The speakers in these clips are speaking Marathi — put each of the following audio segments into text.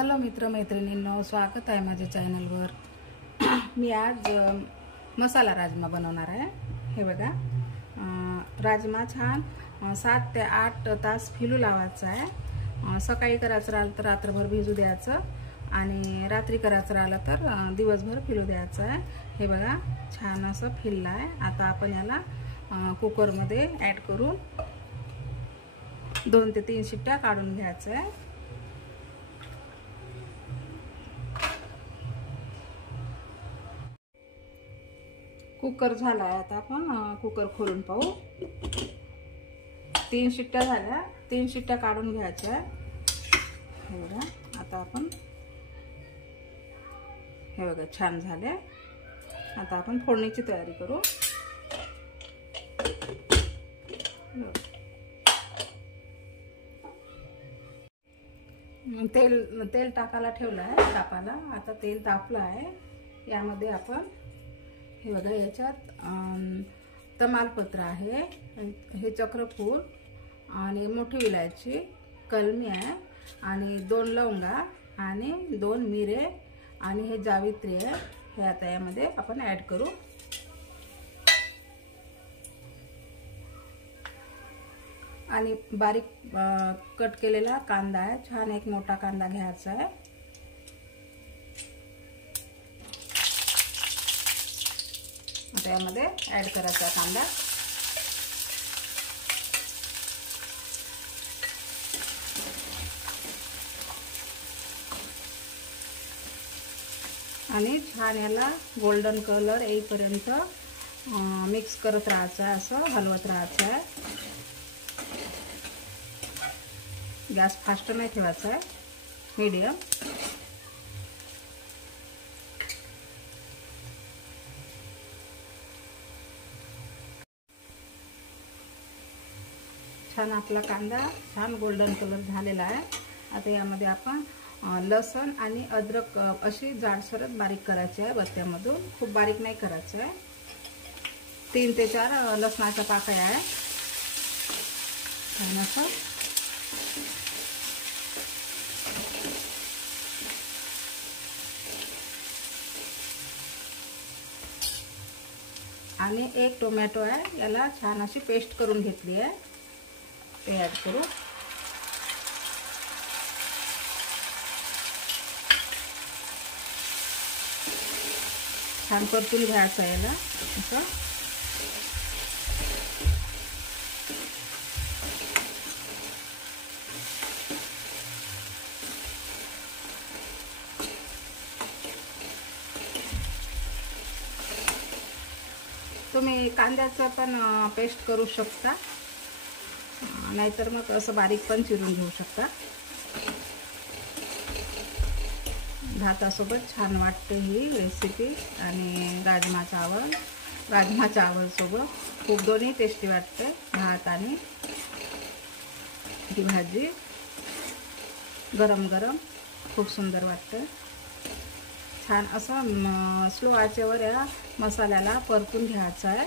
हॅलो मित्रमैत्रिणींनो, स्वागत आहे माझ्या चॅनलवर। मी आज मसाला राजमा बनवणार आहे। हे बघा, राजमा छान 7 ते 8 तास भिजू लावायचा आहे। सकाळी करायचं राहिलं तर रात्रभर भिजू द्यायचं आणि रात्री करायचं राहिलं तर दिवसभर भिजू द्यायचं आहे। हे बघा, छान असं फिरलं आहे। आता आपण याला कुकरमध्ये ॲड करून 2 ते 3 शिट्ट्या काढून घ्यायचं आहे। कुकर झाला आहे। आता आपण कुकर खोलून पाहू। 3 शिट्ट्या झाल्या, 3 शिट्ट्या काढून घ्यायच्या। हे बघा, आता आपण हे बघा छान झाले। आता आपण फोडणीची तयारी करू। तेल टाकायला ठेवलं आहे तापायला। आता तेल तापलं आहे। यामध्ये आपण हे बघा, याच्यात तमालपत्र आहे, हे चक्रफूल आणि मोठी इलायची, कलमी आहे आणि 2 लवंगा आणि 2 मिरे आणि हे जावित्री आहे। हे आता यामध्ये आपण ॲड करू। आणि बारीक कट केलेला कांदा आहे, छान एक मोठा कांदा घ्यायचा आहे। आता यामध्ये ॲड करायचा कांदा। आणि छान याला गोल्डन कलर येईपर्यंत मिक्स करत राहायचं आहे, असं हलवत राहायचं आहे। गॅस फास्ट नाही ठेवायचा आहे, मीडियम। छान आपला कांदा छान गोल्डन कलर झालेला आहे। आता यामध्ये आपण लसण आणि अद्रक अशी जाडसरच बारीक करायची आहे बत्त्यामधून, खूप बारीक नाही करायचं आहे। 3 ते 4 लसणाच्या पाकळ्या आहे। छान असं आणि 1 टोमॅटो आहे, याला छान अशी पेस्ट करून घेतली आहे, ते ॲड करू। छान परतून घ्यायचं याला असं। तुम्ही कांद्याचं पण पेस्ट करू शकता, नाहीतर मग असं बारीक पण चिरून घेऊ शकता। भातासोबत छान वाटते ही रेसिपी आणि राजमा चावल सोबत खूप दोन्ही टेस्टी वाटते। भात आणि ही भाजी गरम गरम खूप सुंदर वाटते। छान असं स्लो आचेवर या मसाल्याला परतून घ्यायचं आहे।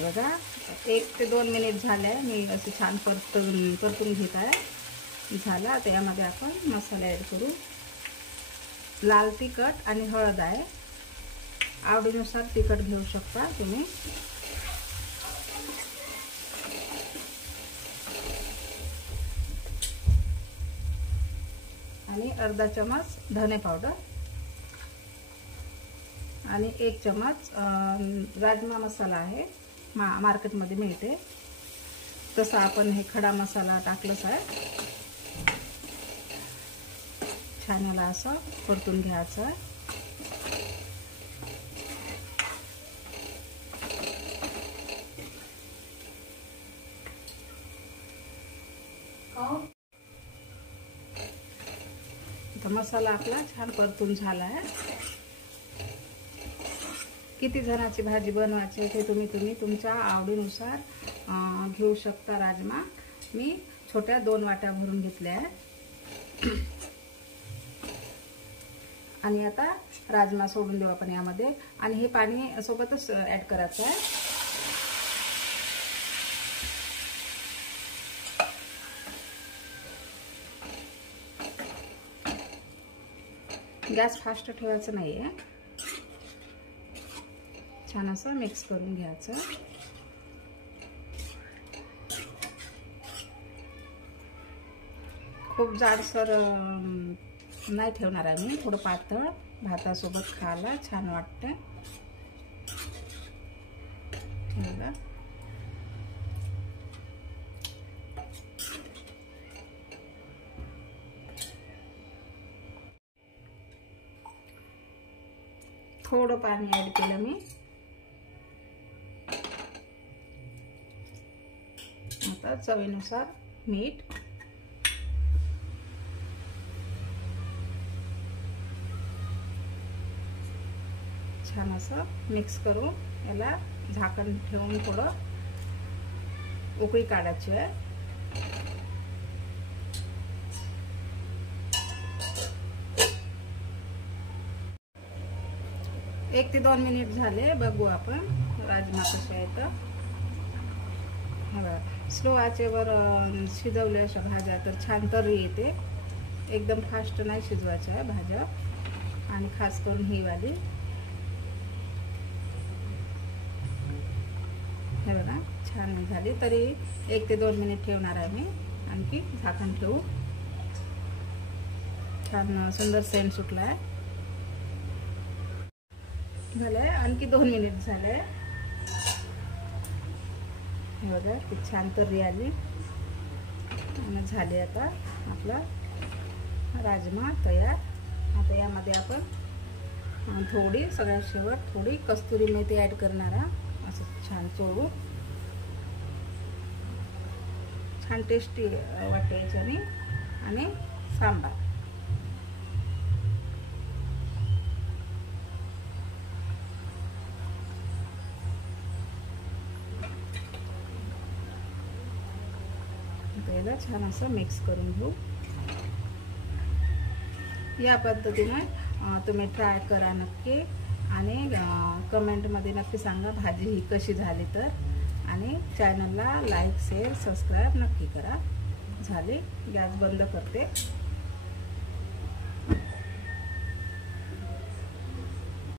बघा, 1 ते 2 मिनिट झाले, मी असे छान परतून घेत आहे। झाला। आता यामध्ये आपण मसाला ॲड करू। लाल तिखट आणि हळद आहे, आवडीनुसार तिखट घेऊ शकता तुम्ही। आणि अर्धा चमच धने पावडर आणि 1 चमच राजमा मसाला आहे, मार्केटमध्ये मिळते तसा आपण हे खडा मसाला टाकलाच आहे। छान याला असं परतून घ्यायचं आहे। आता मसाला आपला छान परतून झाला आहे। किती जणांची भाजी बनवायची ते तुम्ही तुमच्या आवडीनुसार घेऊ शकता। राजमा मी छोट्या 2 वाट्या भरून घेतल्या आहे। आणि आता राजमा सोडून देऊ आपण यामध्ये आणि हे पाणी सोबतच ऍड करायचं आहे. गॅस फास्ट ठेवायचं नाहीये. छान असं मिक्स करून घ्यायचं. खूप जाडसर नाही ठेवणार आहे मी, थोडं पातळ, भातासोबत खायला छान वाटते. बघा थोडं पाणी ऍड केलं मी. आता चवीनुसार मीठ. छान असं मिक्स करून याला झाकण ठेवून थोडं उकळी काढायची आहे. एक ते 2 मिनिट झाले. बघू आपण राजमा कसे आहेत. स्लो आचेवर शिजवल्या अशा भाज्या तर छान तर्री येते. एकदम फास्ट नाही शिजवायच्या आहे भाज्या, आणि खास करून ही वाली. हे बघा छान झाली. तरी 1 ते 2 मिनिट ठेवणार आहे मी. आणखी झाकण ठेवू. छान सुंदर सेंट सुटला आहे. झालंय आणखी 2 मिनिट झाले. हे बघा किती छान तर्री आली आणि झाले. आता आपला राजमा तयार. आता यामध्ये आपण थोडी सगळ्यात शेवट थोडी कस्तुरी मेथी ऍड करणार आहे. असं छान चोळू. छान टेस्टी वाटते याच्याने. आणि सांबार. याला छान असं मिक्स करून घेऊ. या पद्धतीने तुम्ही ट्राय करा नक्की, आणि कमेंटमध्ये नक्की सांगा भाजी ही कशी झाली तर. आणि चॅनलला लाईक शेअर सबस्क्राईब नक्की करा. झाले. गॅस बंद करते.